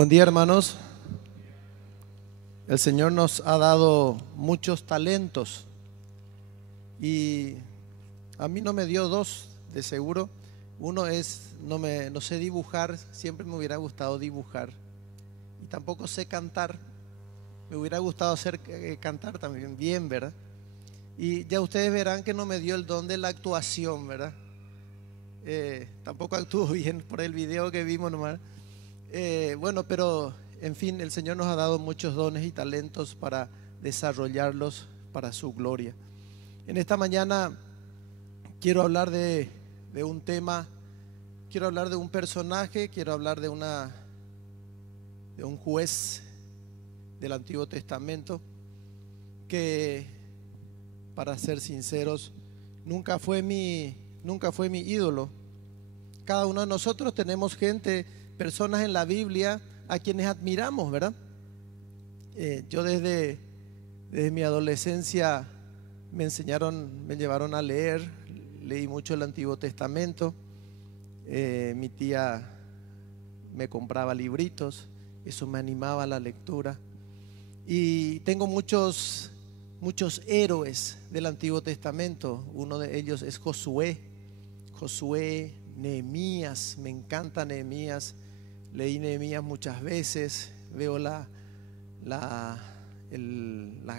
Buen día, hermanos. El Señor nos ha dado muchos talentos y a mí no me dio dos, de seguro. Uno es, no sé dibujar, siempre me hubiera gustado dibujar, y tampoco sé cantar. Me hubiera gustado cantar también bien, ¿verdad? Y ya ustedes verán que no me dio el don de la actuación, ¿verdad? Tampoco actúo bien por el video que vimos nomás. Bueno, pero en fin, el Señor nos ha dado muchos dones y talentos para desarrollarlos para su gloria. En esta mañana quiero hablar de un tema, quiero hablar de un personaje, quiero hablar de un juez del Antiguo Testamento que, para ser sinceros, nunca fue mi ídolo. Cada uno de nosotros tenemos personas en la Biblia a quienes admiramos, ¿verdad? Yo desde mi adolescencia me llevaron a leer, leí mucho el Antiguo Testamento. Mi tía me compraba libritos, eso me animaba a la lectura. Y tengo muchos héroes del Antiguo Testamento. Uno de ellos es Josué, Nehemías. Me encanta Nehemías. Leí Nehemías muchas veces, veo la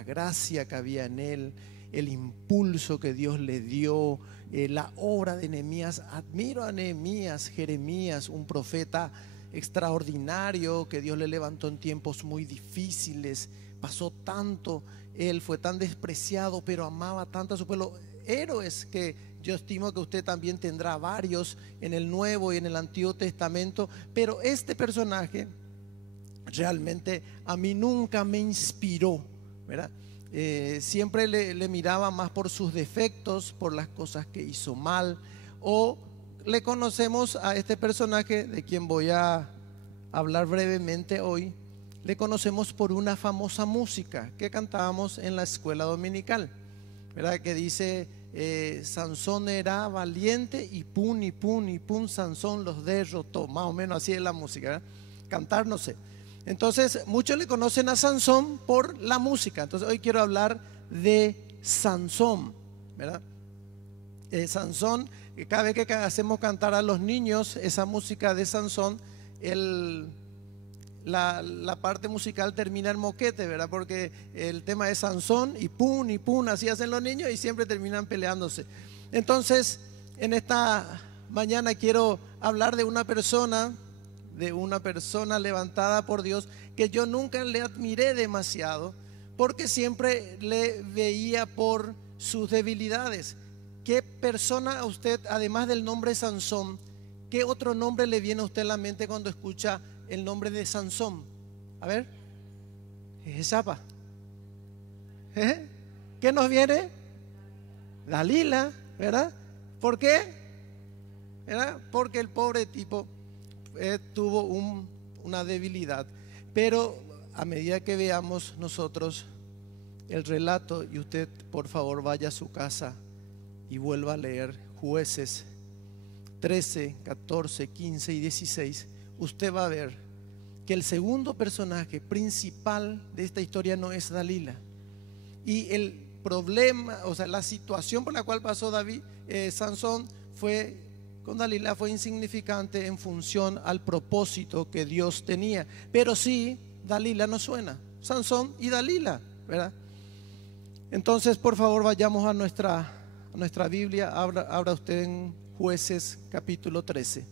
gracia que había en él, el impulso que Dios le dio, la obra de Nehemías. Admiro a Nehemías. Jeremías, un profeta extraordinario que Dios le levantó en tiempos muy difíciles. Pasó tanto, él fue tan despreciado, pero amaba tanto a su pueblo. Héroes que yo estimo que usted también tendrá varios en el Nuevo y en el Antiguo Testamento, pero este personaje realmente a mí nunca me inspiró, ¿verdad? Siempre le miraba más por sus defectos, por las cosas que hizo mal. O le conocemos a este personaje de quien voy a hablar brevemente hoy, le conocemos por una famosa música que cantábamos en la escuela dominical, ¿verdad? Que dice: Sansón era valiente y pum, Sansón los derrotó. Más o menos así es la música, ¿verdad? Cantar no sé. Entonces muchos le conocen a Sansón por la música. Entonces hoy quiero hablar de Sansón, ¿verdad? Sansón, cada vez que hacemos cantar a los niños esa música de Sansón, la parte musical termina en moquete, ¿verdad? Porque el tema es Sansón y pum, así hacen los niños y siempre terminan peleándose. Entonces, en esta mañana quiero hablar de una persona levantada por Dios, que yo nunca le admiré demasiado, porque siempre le veía por sus debilidades. ¿Qué persona a usted, además del nombre Sansón, qué otro nombre le viene a usted a la mente cuando escucha el nombre de Sansón? A ver, Zapa. ¿Qué nos viene? Dalila, ¿verdad? ¿Por qué? ¿Verdad? Porque el pobre tipo tuvo una debilidad. Pero a medida que veamos nosotros el relato, y usted por favor vaya a su casa y vuelva a leer Jueces 13, 14, 15 y 16, usted va a ver que el segundo personaje principal de esta historia no es Dalila. Y el problema, o sea, la situación por la cual pasó Sansón con Dalila fue insignificante en función al propósito que Dios tenía. Pero sí, Dalila no suena. Sansón y Dalila, ¿verdad? Entonces, por favor, vayamos a nuestra Biblia. Abra usted en Jueces capítulo 13.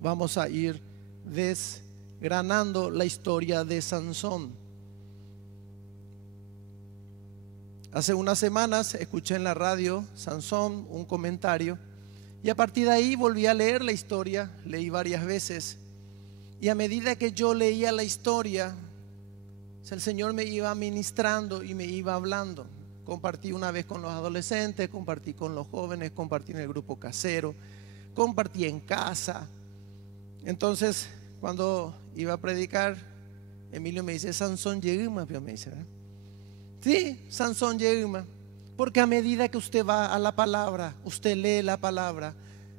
Vamos a ir desgranando la historia de Sansón. Hace unas semanas escuché en la radio Sansón, un comentario, y a partir de ahí volví a leer la historia. Leí varias veces, y a medida que yo leía la historia, el Señor me iba ministrando y me iba hablando. Compartí una vez con los adolescentes, compartí con los jóvenes, compartí en el grupo casero, compartí en casa. Entonces, cuando iba a predicar, Emilio me dice: Sansón lleguma, me dice, ¿verdad? Sí, Sansón lleguma. Porque a medida que usted va a la palabra, usted lee la palabra,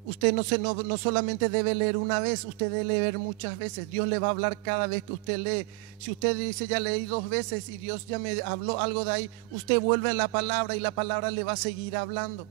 Usted no solamente debe leer una vez, usted debe leer muchas veces. Dios le va a hablar cada vez que usted lee. Si usted dice ya leí 2 veces y Dios ya me habló algo de ahí, usted vuelve a la palabra y la palabra le va a seguir hablando.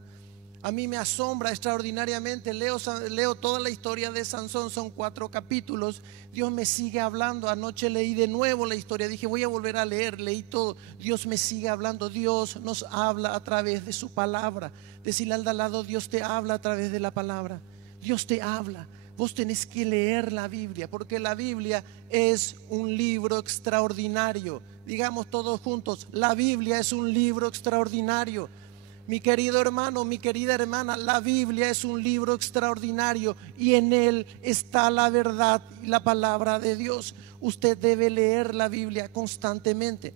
A mí me asombra extraordinariamente, leo toda la historia de Sansón, son 4 capítulos. Dios me sigue hablando. Anoche leí de nuevo la historia, dije voy a volver a leer, leí todo. Dios me sigue hablando. Dios nos habla a través de su palabra. Decirle al de al lado, Dios te habla a través de la palabra. Dios te habla. Vos tenés que leer la Biblia, porque la Biblia es un libro extraordinario. Digamos todos juntos, la Biblia es un libro extraordinario. Mi querido hermano, mi querida hermana, la Biblia es un libro extraordinario y en él está la verdad y la palabra de Dios. Usted debe leer la Biblia constantemente.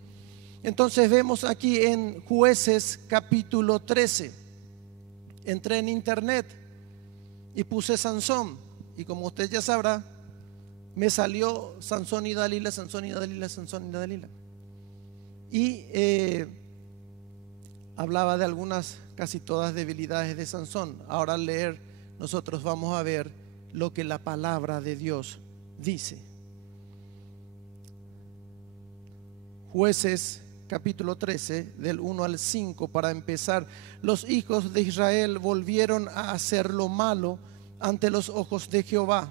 Entonces vemos aquí en Jueces capítulo 13. Entré en internet y puse Sansón y como usted ya sabrá, me salió Sansón y Dalila, Sansón y Dalila, Sansón y Dalila. Y hablaba de algunas, casi todas debilidades de Sansón. Ahora al leer, nosotros vamos a ver lo que la palabra de Dios dice. Jueces capítulo 13, del 1 al 5, para empezar. Los hijos de Israel volvieron a hacer lo malo ante los ojos de Jehová,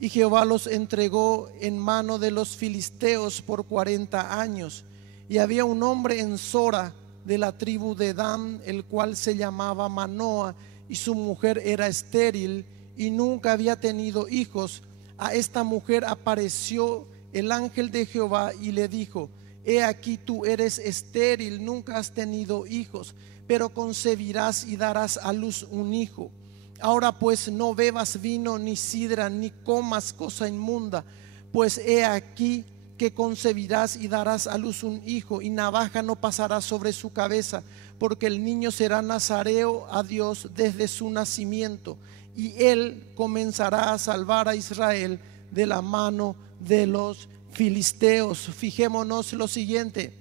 y Jehová los entregó en mano de los filisteos por 40 años. Y había un hombre en Sora, de la tribu de Dan, el cual se llamaba Manoa, y su mujer era estéril y nunca había tenido hijos. A esta mujer apareció el ángel de Jehová y le dijo: he aquí tú eres estéril, nunca has tenido hijos, pero concebirás y darás a luz un hijo. Ahora pues no bebas vino ni sidra ni comas cosa inmunda, pues he aquí que concebirás y darás a luz un hijo, y navaja no pasará sobre su cabeza, porque el niño será nazareo a Dios desde su nacimiento, y él comenzará a salvar a Israel de la mano de los filisteos. Fijémonos lo siguiente,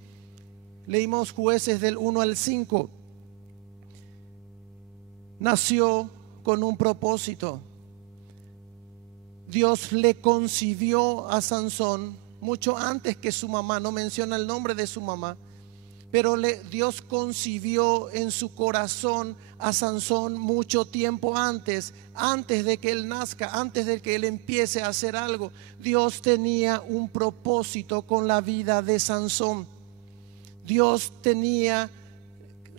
leímos Jueces del 1 al 5. Nació con un propósito. Dios le concibió a Sansón mucho antes que su mamá. No menciona el nombre de su mamá, pero Dios concibió en su corazón a Sansón mucho tiempo antes de que él nazca, antes de que él empiece a hacer algo. Dios tenía un propósito con la vida de Sansón. Dios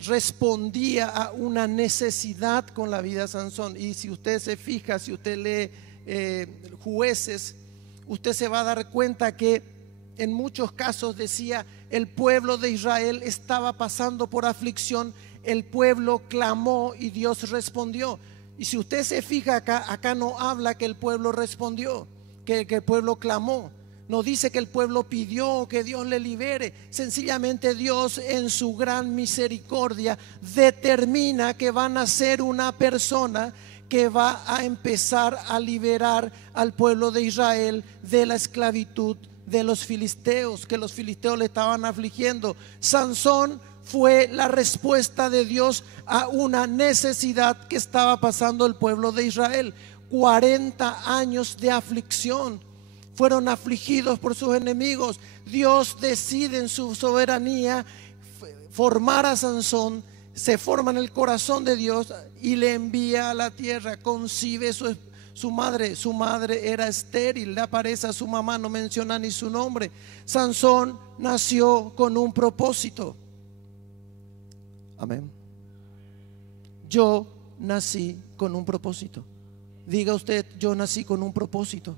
respondía a una necesidad con la vida de Sansón. Y si usted se fija, si usted lee Jueces, usted se va a dar cuenta que en muchos casos decía: el pueblo de Israel estaba pasando por aflicción, el pueblo clamó y Dios respondió. Y si usted se fija acá no habla que el pueblo respondió, que el pueblo clamó. No dice que el pueblo pidió que Dios le libere. Sencillamente Dios en su gran misericordia determina que van a ser una persona que va a empezar a liberar al pueblo de Israel de la esclavitud de los filisteos, que los filisteos le estaban afligiendo. Sansón fue la respuesta de Dios a una necesidad que estaba pasando el pueblo de Israel. 40 años de aflicción, fueron afligidos por sus enemigos. Dios decide en su soberanía formar a Sansón, se forma en el corazón de Dios y le envía a la tierra. Concibe su madre era estéril, le aparece a su mamá, no menciona ni su nombre. Sansón nació con un propósito. Amén. Yo nací con un propósito. Diga usted: yo nací con un propósito.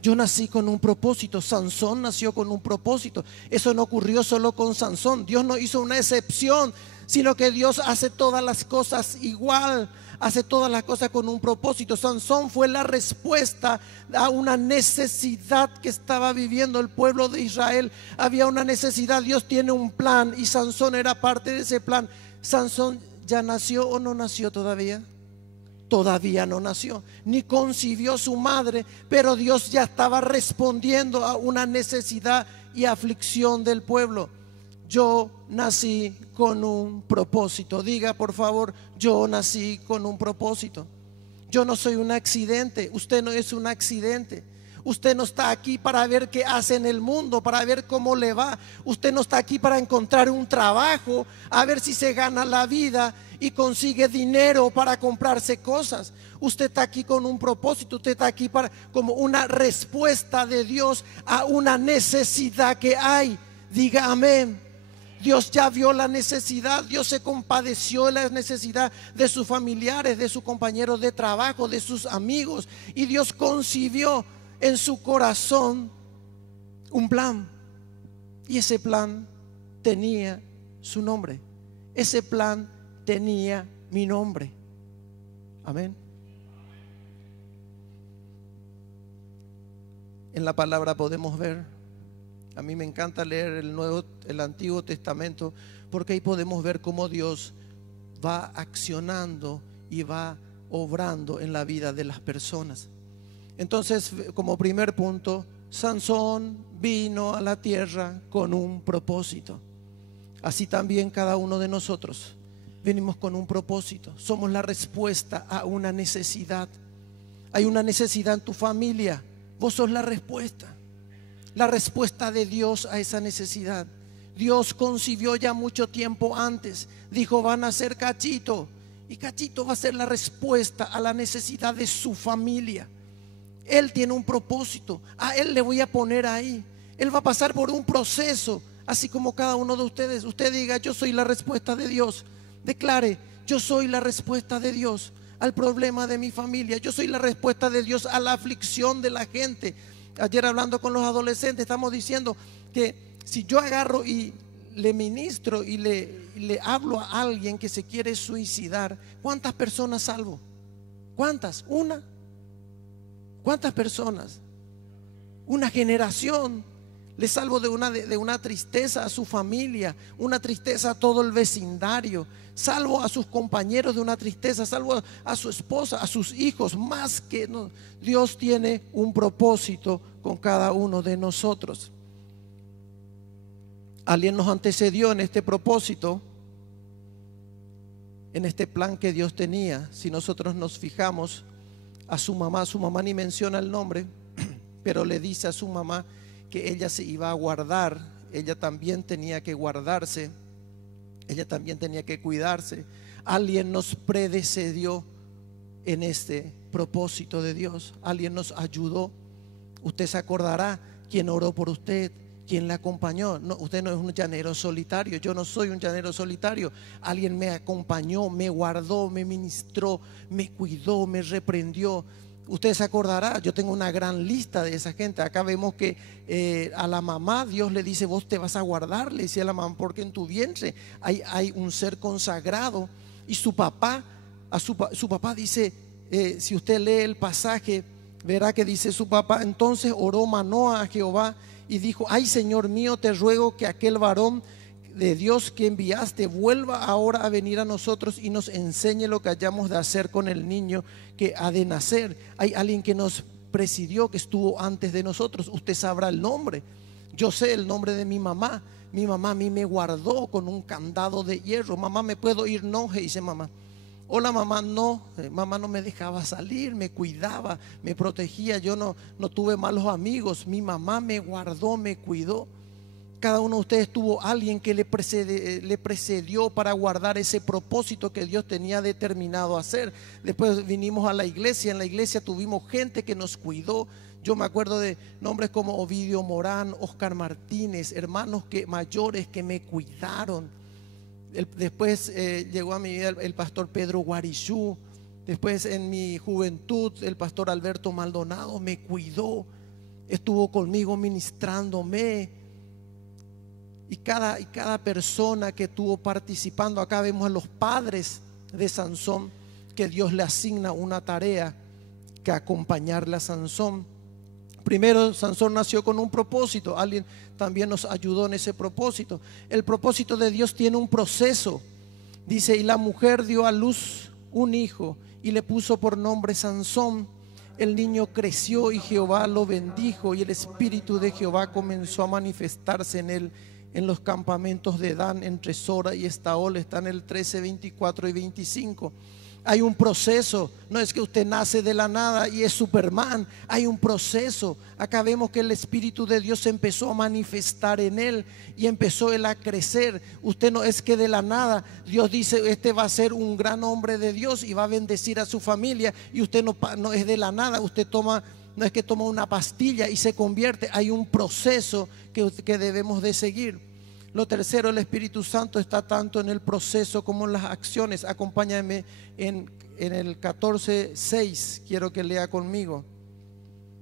Yo nací con un propósito. Sansón nació con un propósito. Eso no ocurrió solo con Sansón. Dios no hizo una excepción, sino que Dios hace todas las cosas igual, hace todas las cosas con un propósito. Sansón fue la respuesta a una necesidad que estaba viviendo el pueblo de Israel. Había una necesidad, Dios tiene un plan y Sansón era parte de ese plan. Sansón ya nació o no nació todavía. Todavía no nació, ni concibió su madre, pero Dios ya estaba respondiendo a una necesidad y aflicción del pueblo. Yo nací con un propósito. Diga por favor: yo nací con un propósito. Yo no soy un accidente, usted no es un accidente. Usted no está aquí para ver qué hace en el mundo, para ver cómo le va. Usted no está aquí para encontrar un trabajo, a ver si se gana la vida y consigue dinero para comprarse cosas. Usted está aquí con un propósito, usted está aquí para, como una respuesta de Dios a una necesidad que hay. Diga amén. Dios ya vio la necesidad, Dios se compadeció de la necesidad de sus familiares, de sus compañeros de trabajo, de sus amigos, y Dios concibió en su corazón un plan, y ese plan tenía su nombre. Ese plan tenía mi nombre. Amén. En la palabra podemos ver, a mí me encanta leer el Antiguo Testamento, porque ahí podemos ver cómo Dios va accionando y va obrando en la vida de las personas. Entonces, como primer punto, Sansón vino a la tierra con un propósito. Así también cada uno de nosotros venimos con un propósito. Somos la respuesta a una necesidad. Hay una necesidad en tu familia, vos sos la respuesta de Dios a esa necesidad. Dios concibió ya mucho tiempo antes, dijo: van a ser Cachito, y Cachito va a ser la respuesta a la necesidad de su familia. Él tiene un propósito, a él le voy a poner ahí. Él va a pasar por un proceso, así como cada uno de ustedes. Usted diga: yo soy la respuesta de Dios. Declare: yo soy la respuesta de Dios al problema de mi familia. Yo soy la respuesta de Dios a la aflicción de la gente. Ayer, hablando con los adolescentes, estamos diciendo que si yo agarro y le ministro y le hablo a alguien que se quiere suicidar, ¿cuántas personas salvo? ¿Cuántas? ¿Una? ¿Cuántas personas? Una generación. Le salvo de una tristeza a su familia, una tristeza a todo el vecindario. Salvo a sus compañeros de una tristeza, salvo a su esposa, a sus hijos. Más que no, Dios tiene un propósito con cada uno de nosotros. Alguien nos antecedió en este propósito, en este plan que Dios tenía. Si nosotros nos fijamos, a su mamá ni menciona el nombre, pero le dice a su mamá que ella se iba a guardar. Ella también tenía que guardarse, ella también tenía que cuidarse. Alguien nos predecedió en este propósito de Dios. Alguien nos ayudó. Usted se acordará quién oró por usted, quién la acompañó. No, usted no es un llanero solitario. Yo no soy un llanero solitario. Alguien me acompañó, me guardó, me ministró, me cuidó, me reprendió. Usted se acordará, yo tengo una gran lista de esa gente. Acá vemos que a la mamá Dios le dice: vos te vas a guardar, le decía a la mamá, porque en tu vientre hay un ser consagrado. Y su papá, su papá dice, si usted lee el pasaje, verá que dice su papá: entonces oró Manoa a Jehová y dijo: ay, Señor mío, te ruego que aquel varón de Dios que enviaste vuelva ahora a venir a nosotros y nos enseñe lo que hayamos de hacer con el niño que ha de nacer. Hay alguien que nos presidió, que estuvo antes de nosotros. Usted sabrá el nombre. Yo sé el nombre de mi mamá. Mi mamá a mí me guardó con un candado de hierro. Mamá, ¿me puedo ir? No, dice mamá. Hola mamá, no. Mamá no me dejaba salir, me cuidaba, me protegía. Yo no tuve malos amigos. Mi mamá me guardó, me cuidó. Cada uno de ustedes tuvo alguien que le precedió para guardar ese propósito que Dios tenía determinado hacer. Después vinimos a la iglesia. En la iglesia tuvimos gente que nos cuidó. Yo me acuerdo de nombres como Ovidio Morán, Oscar Martínez, hermanos mayores que me cuidaron. Después llegó a mi vida el pastor Pedro Guarichú. Después, en mi juventud, el pastor Alberto Maldonado me cuidó, estuvo conmigo ministrándome. Y cada persona que estuvo participando. Acá vemos a los padres de Sansón, que Dios le asigna una tarea, que acompañarle a Sansón. Primero, Sansón nació con un propósito. Alguien también nos ayudó en ese propósito. El propósito de Dios tiene un proceso. Dice: y la mujer dio a luz un hijo y le puso por nombre Sansón. El niño creció y Jehová lo bendijo, y el espíritu de Jehová comenzó a manifestarse en él en los campamentos de Dan, entre Sora y Estaol. Está en el 13, 24 y 25. Hay un proceso, no es que usted nace de la nada y es Superman, hay un proceso. Acá vemos que el Espíritu de Dios empezó a manifestar en él y empezó él a crecer. Usted no es que de la nada Dios dice, este va a ser un gran hombre de Dios y va a bendecir a su familia, y usted no es de la nada, usted no es que toma una pastilla y se convierte. Hay un proceso que debemos de seguir. Lo tercero, el Espíritu Santo está tanto en el proceso como en las acciones. Acompáñame en el 14:6, quiero que lea conmigo.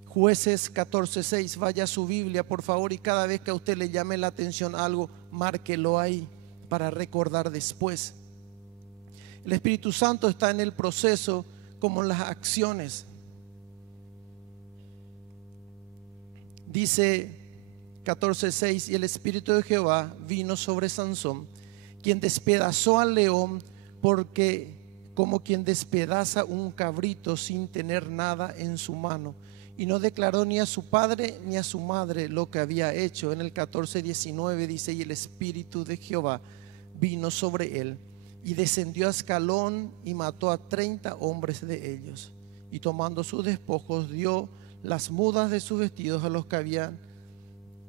Jueces 14:6, vaya a su Biblia por favor, y cada vez que a usted le llame la atención algo, márquelo ahí para recordar después. El Espíritu Santo está en el proceso como en las acciones. Dice 14:6, y el Espíritu de Jehová vino sobre Sansón, quien despedazó al león, porque como quien despedaza un cabrito sin tener nada en su mano, y no declaró ni a su padre ni a su madre lo que había hecho. En el 14:19 dice, y el Espíritu de Jehová vino sobre él, y descendió a Ascalón y mató a 30 hombres de ellos, y tomando sus despojos dio las mudas de sus vestidos a los que habían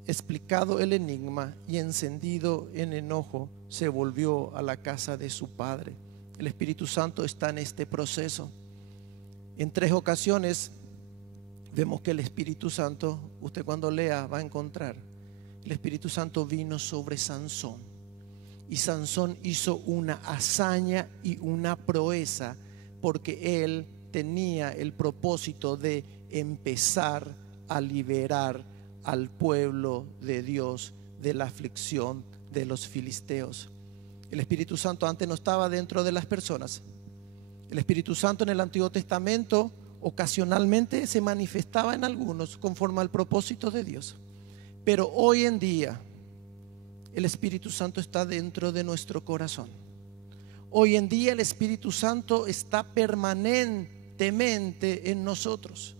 explicado el enigma, y encendido en enojo se volvió a la casa de su padre. El Espíritu Santo está en este proceso. En 3 ocasiones vemos que el Espíritu Santo, usted cuando lea va a encontrar, el Espíritu Santo vino sobre Sansón, y Sansón hizo una hazaña y una proeza, porque él tenía el propósito de empezar a liberar al pueblo de Dios de la aflicción de los filisteos. El Espíritu Santo antes no estaba dentro de las personas. El Espíritu Santo en el Antiguo Testamento ocasionalmente se manifestaba en algunos conforme al propósito de Dios, pero hoy en día el Espíritu Santo está dentro de nuestro corazón. Hoy en día el Espíritu Santo está permanentemente en nosotros.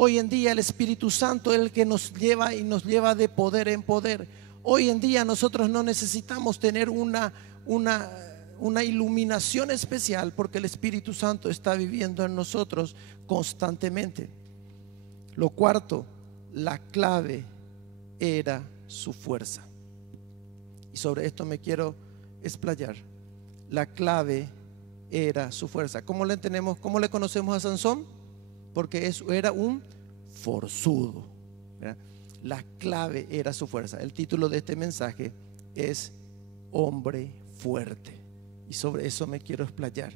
Hoy en día el Espíritu Santo es el que nos lleva y nos lleva de poder en poder. Hoy en día nosotros no necesitamos tener una iluminación especial, porque el Espíritu Santo está viviendo en nosotros constantemente. Lo cuarto, la clave era su fuerza. Y sobre esto me quiero explayar. La clave era su fuerza. ¿Cómo le entendemos? ¿Cómo le conocemos a Sansón? Porque eso era un forzudo, ¿verdad? La clave era su fuerza. El título de este mensaje es Hombre Fuerte, y sobre eso me quiero explayar.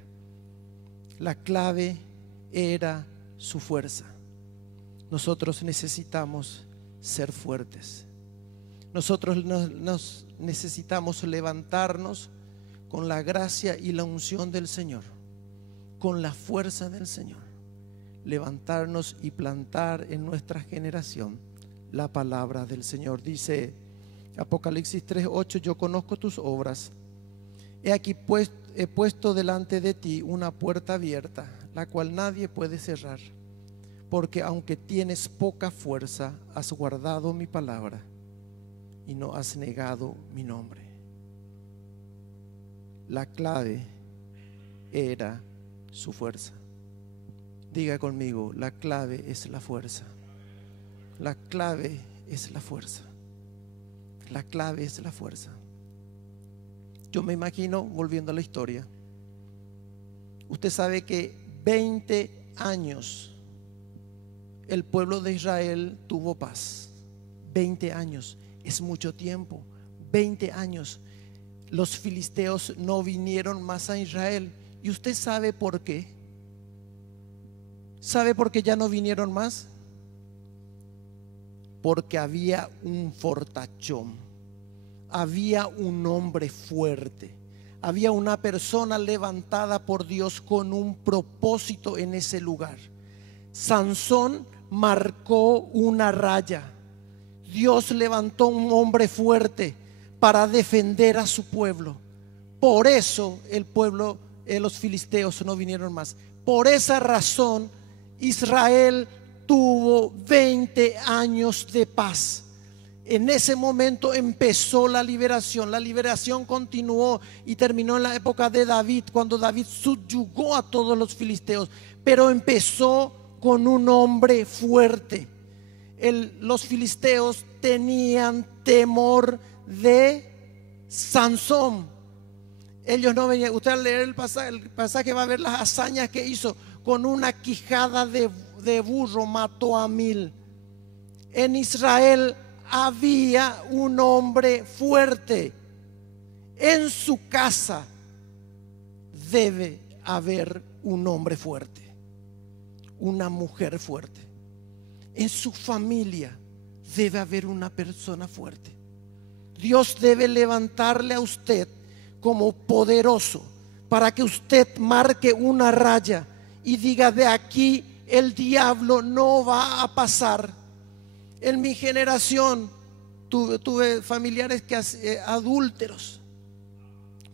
La clave era su fuerza. Nosotros necesitamos ser fuertes. Nosotros nos necesitamos levantarnos con la gracia y la unción del Señor, con la fuerza del Señor. Levantarnos y plantar en nuestra generación la palabra del Señor. Dice Apocalipsis 3:8, yo conozco tus obras. He aquí he puesto delante de ti una puerta abierta, la cual nadie puede cerrar, porque aunque tienes poca fuerza, has guardado mi palabra y no has negado mi nombre. La clave era su fuerza. Diga conmigo, la clave es la fuerza. La clave es la fuerza. La clave es la fuerza. Yo me imagino, volviendo a la historia, usted sabe que 20 años el pueblo de Israel tuvo paz. 20 años es mucho tiempo. 20 años los filisteos no vinieron más a Israel. ¿Y usted sabe por qué? ¿Sabe por qué ya no vinieron más? Porque había un fortachón, había un hombre fuerte, había una persona levantada por Dios con un propósito en ese lugar. Sansón marcó una raya. Dios levantó un hombre fuerte para defender a su pueblo. Por eso el pueblo, los filisteos no vinieron más. Por esa razón Israel tuvo 20 años de paz. En ese momento empezó la liberación. La liberación continuó y terminó en la época de David, cuando David subyugó a todos los filisteos. Pero empezó con un hombre fuerte. Los filisteos tenían temor de Sansón. Ellos no venían. Usted al leer el pasaje va a ver las hazañas que hizo. Con una quijada de burro mató a 1000. En Israel había un hombre fuerte. En su casa debe haber un hombre fuerte, una mujer fuerte. En su familia debe haber una persona fuerte. Dios debe levantarle a usted como poderoso para que usted marque una raya y diga: de aquí el diablo no va a pasar. En mi generación tuve familiares adúlteros,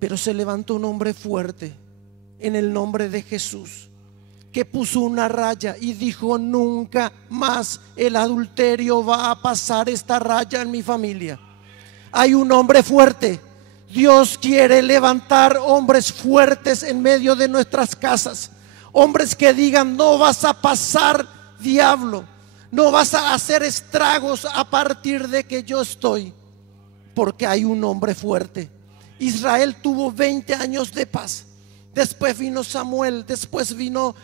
pero se levantó un hombre fuerte en el nombre de Jesús, que puso una raya y dijo: nunca más el adulterio va a pasar esta raya en mi familia. Hay un hombre fuerte. Dios quiere levantar hombres fuertes en medio de nuestras casas. Hombres que digan: no vas a pasar, diablo, no vas a hacer estragos a partir de que yo estoy, porque hay un hombre fuerte. Israel tuvo 20 años de paz. Después vino Samuel, después vino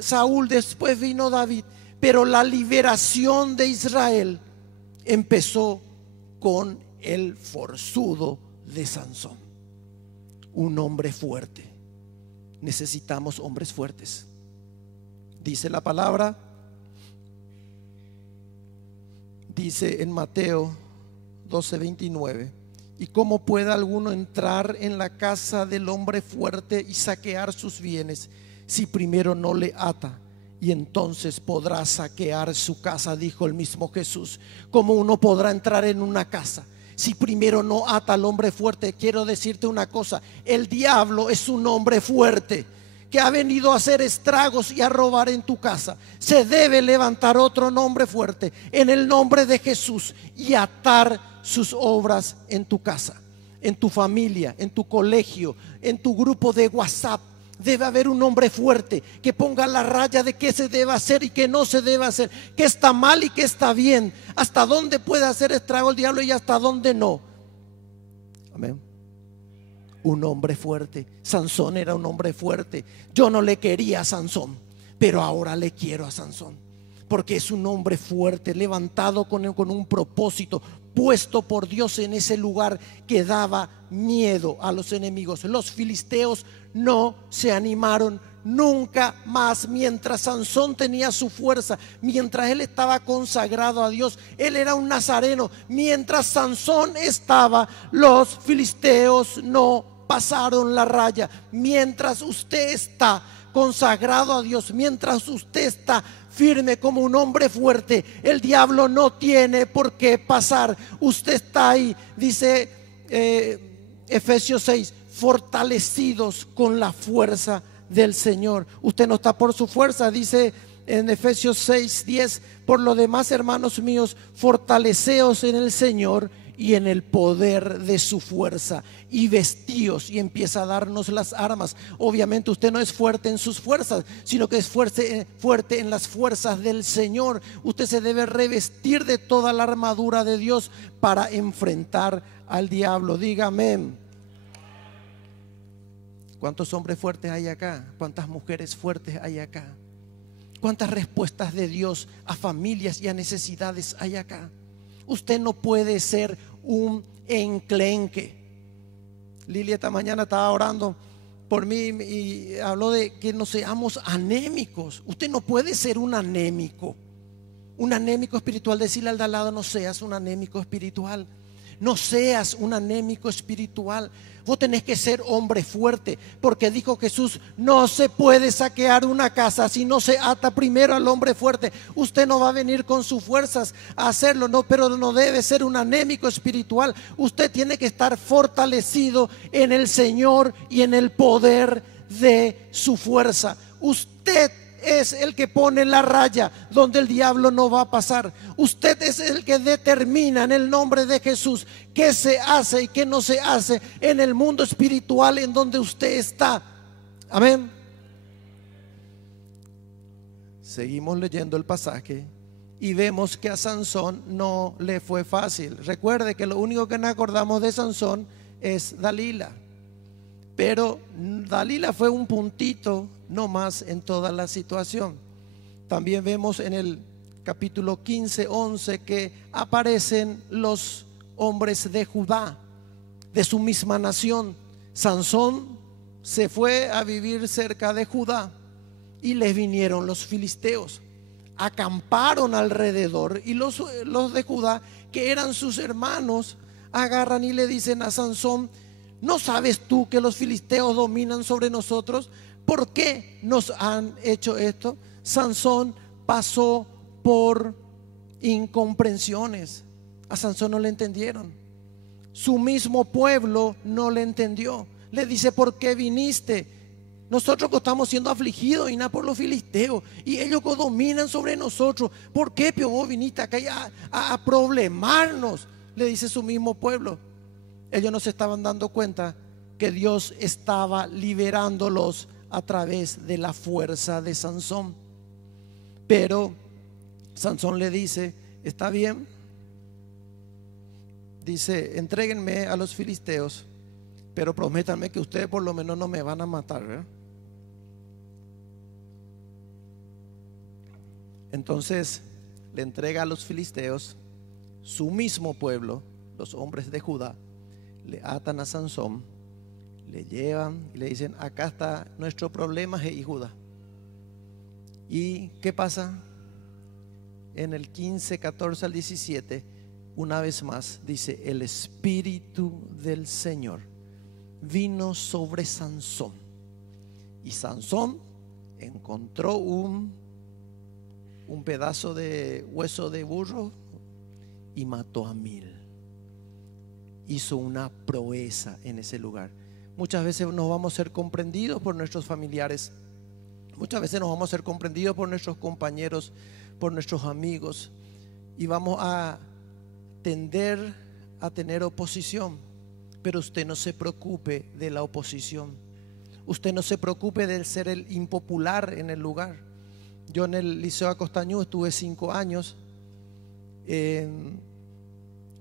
Saúl, después vino David. Pero la liberación de Israel empezó con el forzudo de Sansón, un hombre fuerte. Necesitamos hombres fuertes. Dice la palabra, dice en Mateo 12:29: ¿y cómo puede alguno entrar en la casa del hombre fuerte y saquear sus bienes si primero no le ata? Y entonces podrá saquear su casa, dijo el mismo Jesús. ¿Cómo uno podrá entrar en una casa si primero no ata al hombre fuerte? Quiero decirte una cosa: el diablo es un hombre fuerte que ha venido a hacer estragos y a robar en tu casa. Se debe levantar otro nombre fuerte en el nombre de Jesús y atar sus obras en tu casa, en tu familia, en tu colegio, en tu grupo de WhatsApp. Debe haber un hombre fuerte que ponga la raya de qué se debe hacer y qué no se debe hacer, qué está mal y qué está bien, hasta dónde puede hacer estrago el diablo y hasta dónde no. Amén. Un hombre fuerte. Sansón era un hombre fuerte. Yo no le quería a Sansón, pero ahora le quiero a Sansón, porque es un hombre fuerte, levantado con un propósito, puesto por Dios en ese lugar que daba miedo a los enemigos. Los filisteos no se animaron nunca más. Mientras Sansón tenía su fuerza, mientras él estaba consagrado a Dios, él era un nazareno. Mientras Sansón estaba, los filisteos no pasaron la raya. Mientras usted está consagrado a Dios, mientras usted está firme como un hombre fuerte, el diablo no tiene por qué pasar. Usted está ahí, dice Efesios 6, fortalecidos con la fuerza del Señor. Usted no está por su fuerza, dice en Efesios 6:10: por lo demás, hermanos míos, fortaleceos en el Señor y en el poder de su fuerza, y vestíos. Y empieza a darnos las armas. Obviamente usted no es fuerte en sus fuerzas, sino que es fuerte en las fuerzas del Señor. Usted se debe revestir de toda la armadura de Dios para enfrentar al diablo. Dígame. ¿Cuántos hombres fuertes hay acá? ¿Cuántas mujeres fuertes hay acá? ¿Cuántas respuestas de Dios a familias y a necesidades hay acá? Usted no puede ser un enclenque. Lilia esta mañana estaba orando por mí y habló de que no seamos anémicos. Usted no puede ser un anémico espiritual. Decirle al de al lado: no seas un anémico espiritual. No seas un anémico espiritual. Vos tenés que ser hombre fuerte, porque dijo Jesús: no se puede saquear una casa si no se ata primero al hombre fuerte. Usted no va a venir con sus fuerzas a hacerlo, no, pero no debe ser un anémico espiritual. Usted tiene que estar fortalecido en el Señor y en el poder de su fuerza. Usted es el que pone la raya donde el diablo no va a pasar. Usted es el que determina en el nombre de Jesús qué se hace y qué no se hace en el mundo espiritual en donde usted está. Amén. Seguimos leyendo el pasaje y vemos que a Sansón no le fue fácil. Recuerde que lo único que nos acordamos de Sansón es Dalila, pero Dalila fue un puntito no más en toda la situación. También vemos en el capítulo 15, 11 que aparecen los hombres de Judá, de su misma nación. Sansón se fue a vivir cerca de Judá y les vinieron los filisteos, acamparon alrededor, y los de Judá, que eran sus hermanos, agarran y le dicen a Sansón: ¿no sabes tú que los filisteos dominan sobre nosotros? ¿Por qué nos han hecho esto? Sansón pasó por incomprensiones. A Sansón no le entendieron. Su mismo pueblo no le entendió. Le dice: ¿por qué viniste? Nosotros estamos siendo afligidos y nada por los filisteos, y ellos dominan sobre nosotros. ¿Por qué vos viniste acá a problemarnos? Le dice su mismo pueblo. Ellos no se estaban dando cuenta que Dios estaba liberándolos a través de la fuerza de Sansón. Pero Sansón le dice: está bien, dice, entréguenme a los filisteos, pero prométanme que ustedes por lo menos no me van a matar, ¿verdad? Entonces le entrega a los filisteos. Su mismo pueblo, los hombres de Judá, le atan a Sansón, le llevan y le dicen: acá está nuestro problema, y Judá. ¿Y qué pasa? En el 15, 14 al 17, una vez más dice: el Espíritu del Señor vino sobre Sansón, y Sansón encontró un pedazo de hueso de burro y mató a 1000. Hizo una proeza en ese lugar. Muchas veces nos vamos a ser comprendidos por nuestros familiares, muchas veces nos vamos a ser comprendidos por nuestros compañeros, por nuestros amigos, y vamos a tender a tener oposición. Pero usted no se preocupe de la oposición, usted no se preocupe de ser el impopular en el lugar. Yo en el Liceo Acostañú estuve 5 años.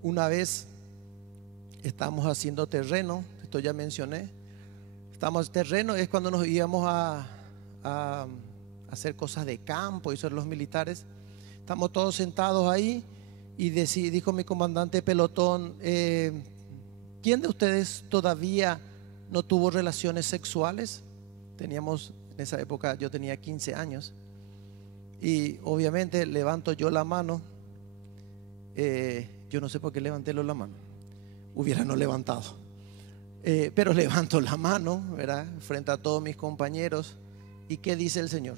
Una vez estábamos haciendo terreno, esto ya mencioné. Estamos terreno, es cuando nos íbamos a hacer cosas de campo, y son los militares. Estamos todos sentados ahí y dijo mi comandante de pelotón: ¿quién de ustedes todavía no tuvo relaciones sexuales? Teníamos, en esa época yo tenía 15 años. Y obviamente levanto yo la mano. Yo no sé por qué levanté la mano, hubiera no levantado, pero levanto la mano, ¿verdad?, frente a todos mis compañeros. ¿Y qué dice el Señor?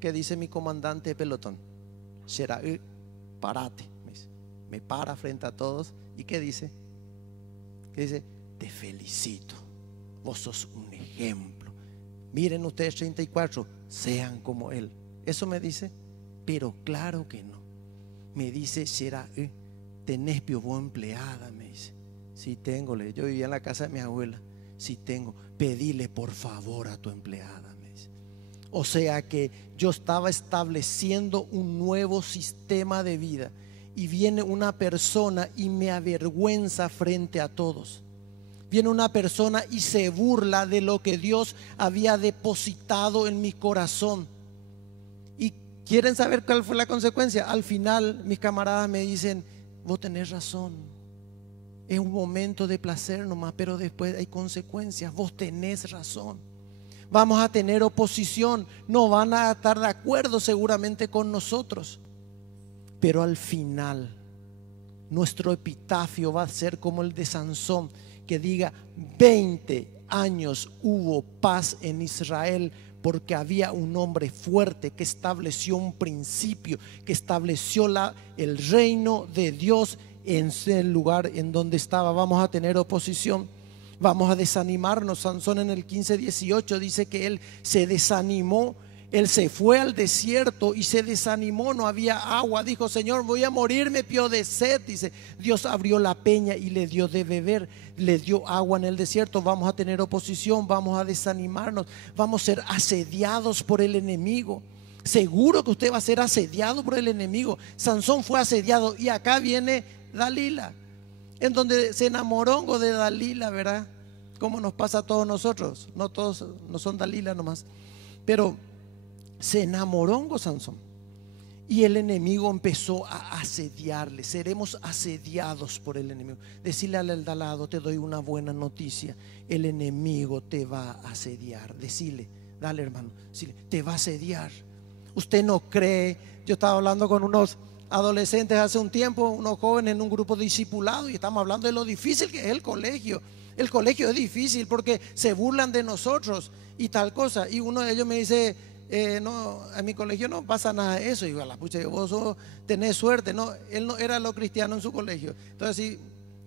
¿Qué dice mi comandante de pelotón? Será, parate. Me para frente a todos. ¿Y qué dice? ¿Qué dice? Te felicito, vos sos un ejemplo. Miren ustedes 34, sean como él. Eso me dice. Pero claro que no. Me dice: será, tenés piobo empleada, me dice. Sí tengo, yo vivía en la casa de mi abuela. Sí tengo, pedile por favor a tu empleada, me dice. O sea que yo estaba estableciendo un nuevo sistema de vida, y viene una persona y me avergüenza frente a todos. Viene una persona y se burla de lo que Dios había depositado en mi corazón. ¿Y quieren saber cuál fue la consecuencia? Al final mis camaradas me dicen: vos tenés razón, es un momento de placer nomás, pero después hay consecuencias. Vos tenés razón. Vamos a tener oposición, no van a estar de acuerdo seguramente con nosotros, pero al final nuestro epitafio va a ser como el de Sansón, que diga: 20 años hubo paz en Israel, porque había un hombre fuerte que estableció un principio, que estableció el reino de Dios en el lugar en donde estaba. Vamos a tener oposición, vamos a desanimarnos. Sansón en el 15:18 dice que él se desanimó Él se fue al desierto y se desanimó, no había agua. Dijo: Señor, voy a morir, me pío de sed. Dice, Dios abrió la peña y le dio de beber, le dio agua en el desierto. Vamos a tener oposición, vamos a desanimarnos, vamos a ser asediados por el enemigo. Seguro que usted va a ser asediado por el enemigo. Sansón fue asediado y acá viene Dalila, en donde se enamoró de Dalila, ¿verdad? Como nos pasa a todos nosotros. No todos no son Dalila nomás, pero se enamoró Sansón y el enemigo empezó a asediarle. Seremos asediados por el enemigo. Decirle al de al lado: te doy una buena noticia, el enemigo te va a asediar. Decirle: dale, hermano, decirle, te va a asediar. Usted no cree. Yo estaba hablando con unos adolescentes hace un tiempo, unos jóvenes en un grupo discipulado, y estamos hablando de lo difícil que es el colegio. El colegio es difícil porque se burlan de nosotros y tal cosa. Y uno de ellos me dice: no, en mi colegio no pasa nada de eso. Y yo: la pucha, vos tenés suerte. No, él no era lo cristiano en su colegio. Entonces, si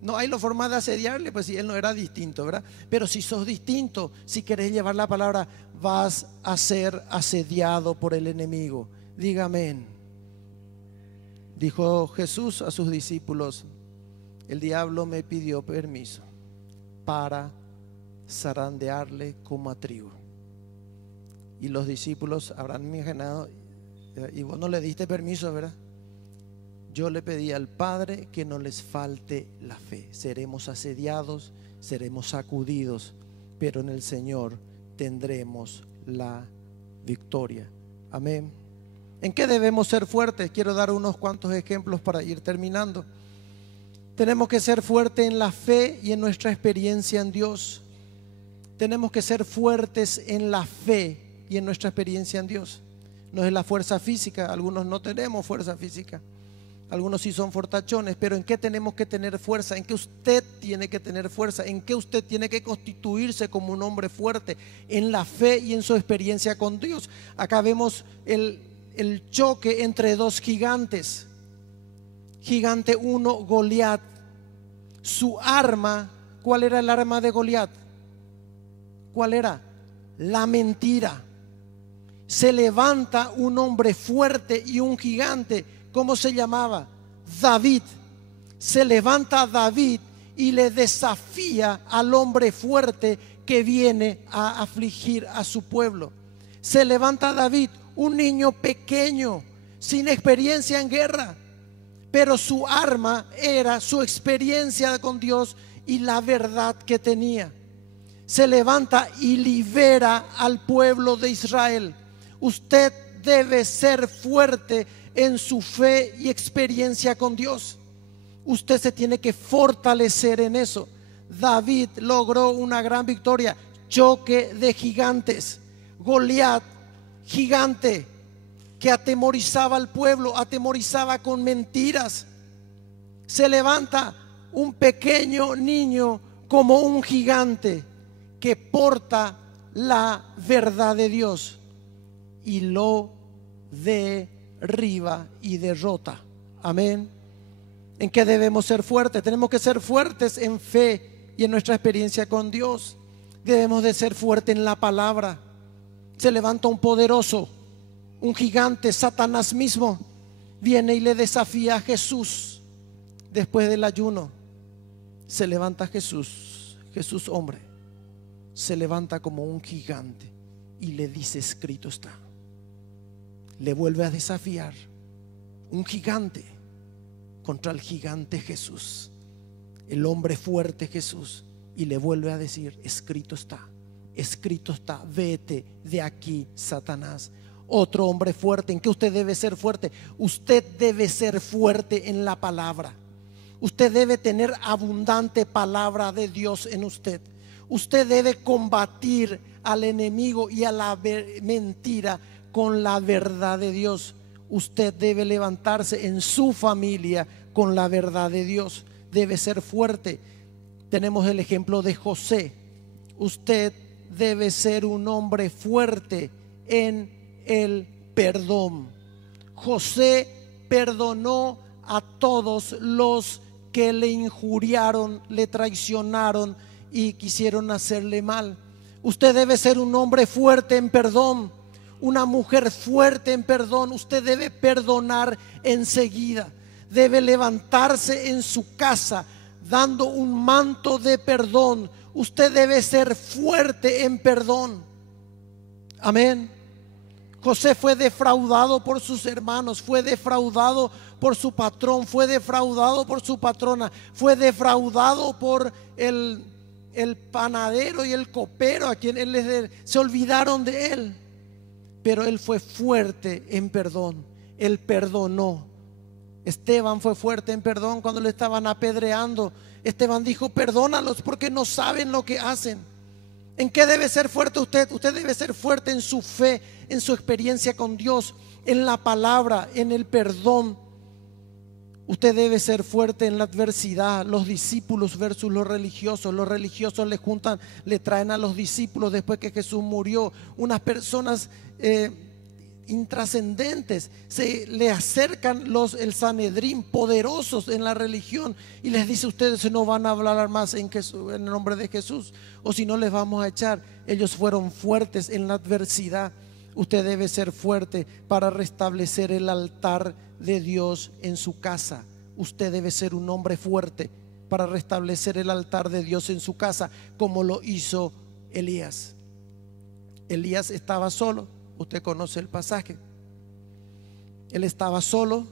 no hay la forma de asediarle, pues si él no era distinto, ¿verdad? Pero si sos distinto, si querés llevar la palabra, vas a ser asediado por el enemigo. Diga amén. Dijo Jesús a sus discípulos: el diablo me pidió permiso para zarandearle como a trigo. Y los discípulos habrán imaginado: y vos no le diste permiso, ¿verdad? Yo le pedí al Padre que no les falte la fe. Seremos asediados, seremos sacudidos, pero en el Señor tendremos la victoria. Amén. ¿En qué debemos ser fuertes? Quiero dar unos cuantos ejemplos para ir terminando. Tenemos que ser fuertes en la fe y en nuestra experiencia en Dios. Tenemos que ser fuertes en la fe y en nuestra experiencia en Dios. No es la fuerza física. Algunos no tenemos fuerza física, algunos sí son fortachones. Pero ¿en qué tenemos que tener fuerza? ¿En qué usted tiene que tener fuerza? ¿En qué usted tiene que constituirse como un hombre fuerte? En la fe y en su experiencia con Dios. Acá vemos el choque entre dos gigantes. Gigante 1, Goliat. Su arma, ¿cuál era el arma de Goliat? ¿Cuál era? La mentira. Se levanta un hombre fuerte y un gigante. ¿Cómo se llamaba? David. Se levanta David y le desafía al hombre fuerte que viene a afligir a su pueblo. Se levanta David, un niño pequeño, sin experiencia en guerra, pero su arma era su experiencia con Dios y la verdad que tenía. Se levanta y libera al pueblo de Israel. Usted debe ser fuerte en su fe y experiencia con Dios. Usted se tiene que fortalecer en eso. David logró una gran victoria. Choque de gigantes. Goliat, gigante que atemorizaba al pueblo, atemorizaba con mentiras. Se levanta un pequeño niño como un gigante que porta la verdad de Dios y lo derriba y derrota. Amén. ¿En qué debemos ser fuertes? Tenemos que ser fuertes en fe y en nuestra experiencia con Dios. Debemos de ser fuertes en la palabra. Se levanta un poderoso, un gigante, Satanás mismo, viene y le desafía a Jesús. Después del ayuno se levanta Jesús hombre, se levanta como un gigante y le dice: escrito está. Le vuelve a desafiar, un gigante contra el gigante Jesús, el hombre fuerte Jesús, y le vuelve a decir: escrito está, vete de aquí, Satanás. Otro hombre fuerte. ¿En qué usted debe ser fuerte? Usted debe ser fuerte en la palabra. Usted debe tener abundante palabra de Dios en usted. Usted debe combatir al enemigo y a la mentira con la verdad de Dios. Usted debe levantarse en su familia con la verdad de Dios. Debe ser fuerte. Tenemos el ejemplo de José. Usted debe ser un hombre fuerte en el perdón. José perdonó a todos los que le injuriaron, le traicionaron y quisieron hacerle mal. Usted debe ser un hombre fuerte en perdón. una mujer fuerte en perdón. Usted debe perdonar enseguida. Debe levantarse en su casa dando un manto de perdón. Usted debe ser fuerte en perdón. Amén. José fue defraudado por sus hermanos, fue defraudado por su patrón, fue defraudado por su patrona, fue defraudado por el panadero y el copero a quien se olvidaron de él. Pero él fue fuerte en perdón, él perdonó. Esteban fue fuerte en perdón cuando le estaban apedreando. Esteban dijo: perdónalos porque no saben lo que hacen. ¿En qué debe ser fuerte usted? Usted debe ser fuerte en su fe, en su experiencia con Dios, en la palabra, en el perdón. Usted debe ser fuerte en la adversidad. Los discípulos versus los religiosos. Los religiosos le traen a los discípulos después que Jesús murió unas personas intrascendentes. Se le acercan el Sanedrín, poderosos en la religión, y les dice: ustedes no van a hablar más en el nombre de Jesús, o si no les vamos a echar. Ellos fueron fuertes en la adversidad. Usted debe ser fuerte para restablecer el altar de Dios en su casa. Usted debe ser un hombre fuerte para restablecer el altar de Dios en su casa, como lo hizo Elías. Elías estaba solo. Usted conoce el pasaje. Él estaba solo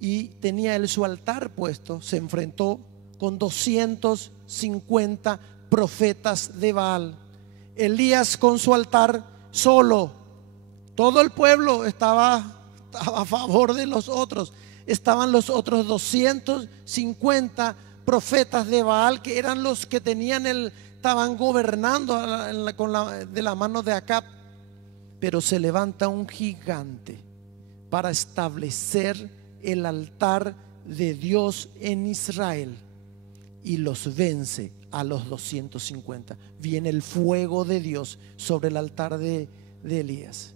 y tenía él su altar puesto. Se enfrentó con 250 profetas de Baal. Elías con su altar solo. Todo el pueblo estaba a favor de los otros. Estaban los otros 250 profetas de Baal, que eran los que estaban gobernando de la mano de Acab. Pero se levanta un gigante para establecer el altar de Dios en Israel y los vence a los 250. Viene el fuego de Dios sobre el altar de Elías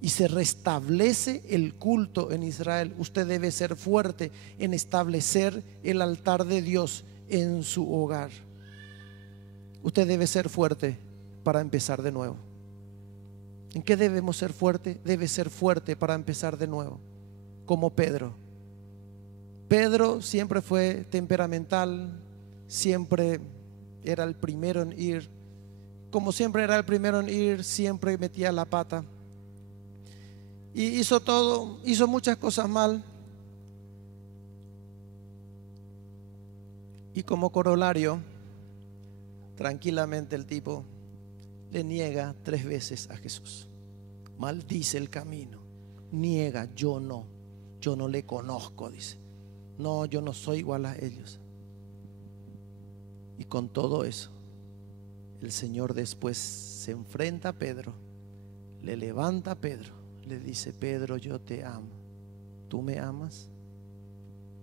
y se restablece el culto en Israel. Usted debe ser fuerte en establecer el altar de Dios en su hogar. Usted debe ser fuerte para empezar de nuevo. ¿En qué debemos ser fuertes? Debe ser fuerte para empezar de nuevo, como Pedro. Pedro siempre fue temperamental, siempre era el primero en ir. Como siempre era el primero en ir, siempre metía la pata. Y hizo muchas cosas mal. Y como corolario, tranquilamente el tipo le niega 3 veces a Jesús. Maldice el camino, niega: yo no le conozco, dice. No, yo no soy igual a ellos. Y con todo eso, el Señor después se enfrenta a Pedro, le levanta a Pedro, le dice: Pedro, yo te amo. ¿Tú me amas?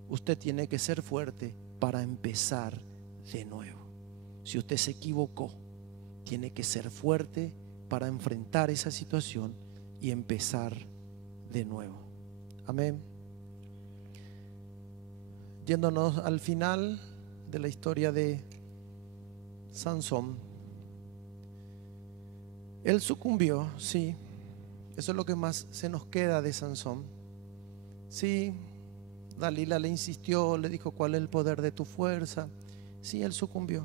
Usted tiene que ser fuerte para empezar de nuevo. Si usted se equivocó, tiene que ser fuerte para enfrentar esa situación y empezar de nuevo. Amén. Yéndonos al final de la historia de Sansón. Él sucumbió, sí. Eso es lo que más se nos queda de Sansón. Sí, Dalila le insistió, le dijo: ¿cuál es el poder de tu fuerza? Sí, él sucumbió.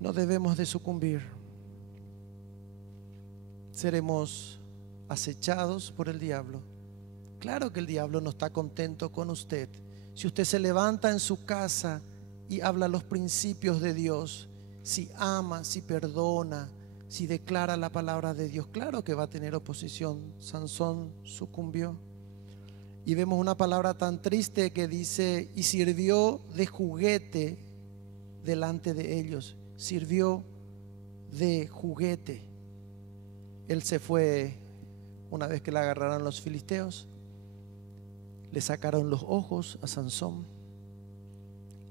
No debemos de sucumbir. Seremos acechados por el diablo. Claro que el diablo no está contento con usted. Si usted se levanta en su casa y habla los principios de Dios, si ama, si perdona, si declara la palabra de Dios, claro que va a tener oposición. Sansón sucumbió. Y vemos una palabra tan triste que dice: y sirvió de juguete delante de ellos. Sirvió de juguete. Él se fue una vez que le agarraron los filisteos. Le sacaron los ojos a Sansón,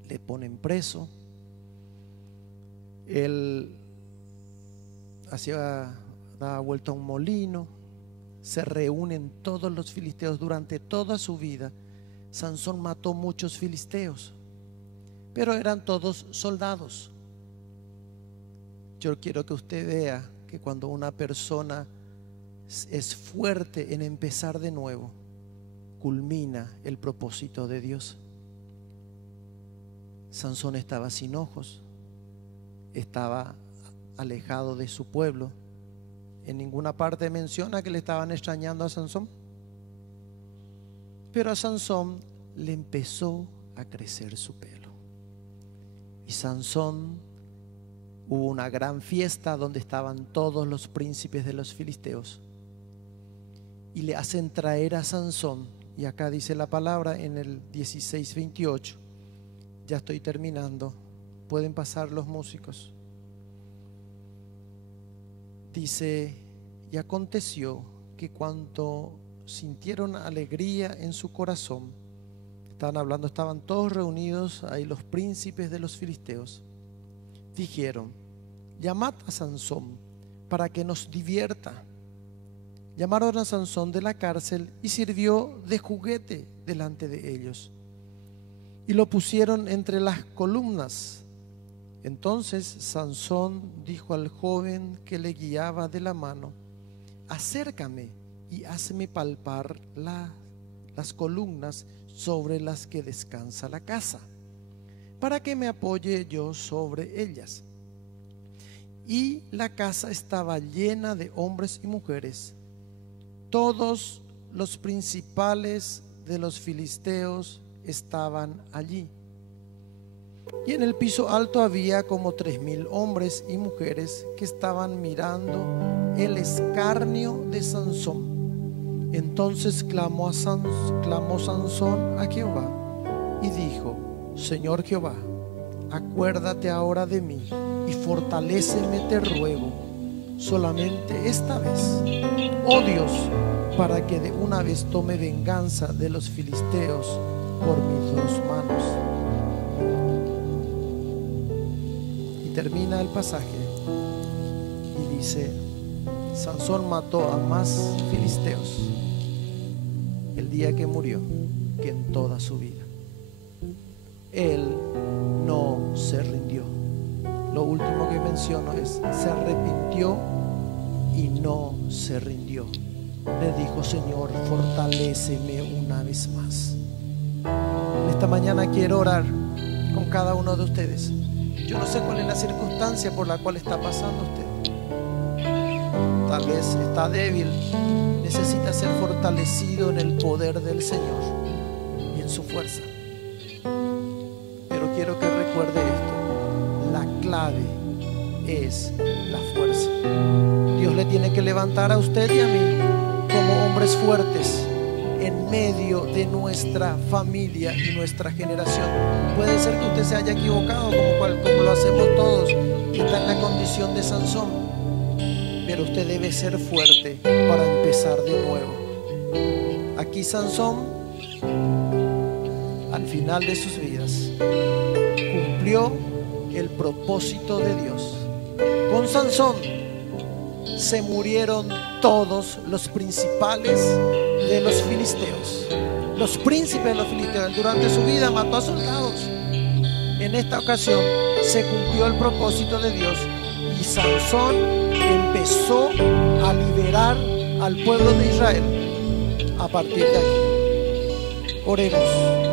le ponen preso. Él daba vuelta a un molino. Se reúnen todos los filisteos durante toda su vida. Sansón mató muchos filisteos, pero eran todos soldados. Yo quiero que usted vea que cuando una persona es fuerte en empezar de nuevo, culmina el propósito de Dios. Sansón estaba sin ojos, estaba alejado de su pueblo. En ninguna parte menciona que le estaban extrañando a Sansón, pero a Sansón le empezó a crecer su pelo. Y Sansón, hubo una gran fiesta donde estaban todos los príncipes de los filisteos, y le hacen traer a Sansón. Y acá dice la palabra en el 16:28. Ya estoy terminando, pueden pasar los músicos. Dice: y aconteció que cuando sintieron alegría en su corazón, estaban todos reunidos ahí los príncipes de los filisteos, dijeron: llamad a Sansón para que nos divierta. Llamaron a Sansón de la cárcel y sirvió de juguete delante de ellos, y lo pusieron entre las columnas. Entonces Sansón dijo al joven que le guiaba de la mano: acércame y hazme palpar las columnas sobre las que descansa la casa, para que me apoye yo sobre ellas. Y la casa estaba llena de hombres y mujeres. Todos los principales de los filisteos estaban allí. Y en el piso alto había como 3,000 hombres y mujeres que estaban mirando el escarnio de Sansón. Entonces clamó Sansón a Jehová y dijo: Señor Jehová, acuérdate ahora de mí y fortaléceme, te ruego, solamente esta vez, oh Dios, para que de una vez tome venganza de los filisteos por mis 2 manos. Y termina el pasaje y dice: Sansón mató a más filisteos el día que murió que en toda su vida. Él no se rindió. Lo último que menciono es: se arrepintió y no se rindió. Le dijo: Señor, fortaléceme una vez más. Esta mañana quiero orar con cada uno de ustedes. Yo no sé cuál es la circunstancia por la cual está pasando usted. Tal vez está débil, necesita ser fortalecido en el poder del Señor y en su fuerza. Pero quiero que recuerde esto: la clave es la fuerza. Dios le tiene que levantar a usted y a mí como hombres fuertes en medio de nuestra familia y nuestra generación. Puede ser que usted se haya equivocado como lo hacemos todos, que está en la condición de Sansón, pero usted debe ser fuerte para empezar de nuevo. Aquí Sansón, al final de sus vidas, cumplió el propósito de Dios. Con Sansón se murieron todos los principales de los filisteos, los príncipes de los filisteos. Durante su vida mató a soldados. En esta ocasión se cumplió el propósito de Dios y Sansón empezó a liberar al pueblo de Israel a partir de aquí. Oremos.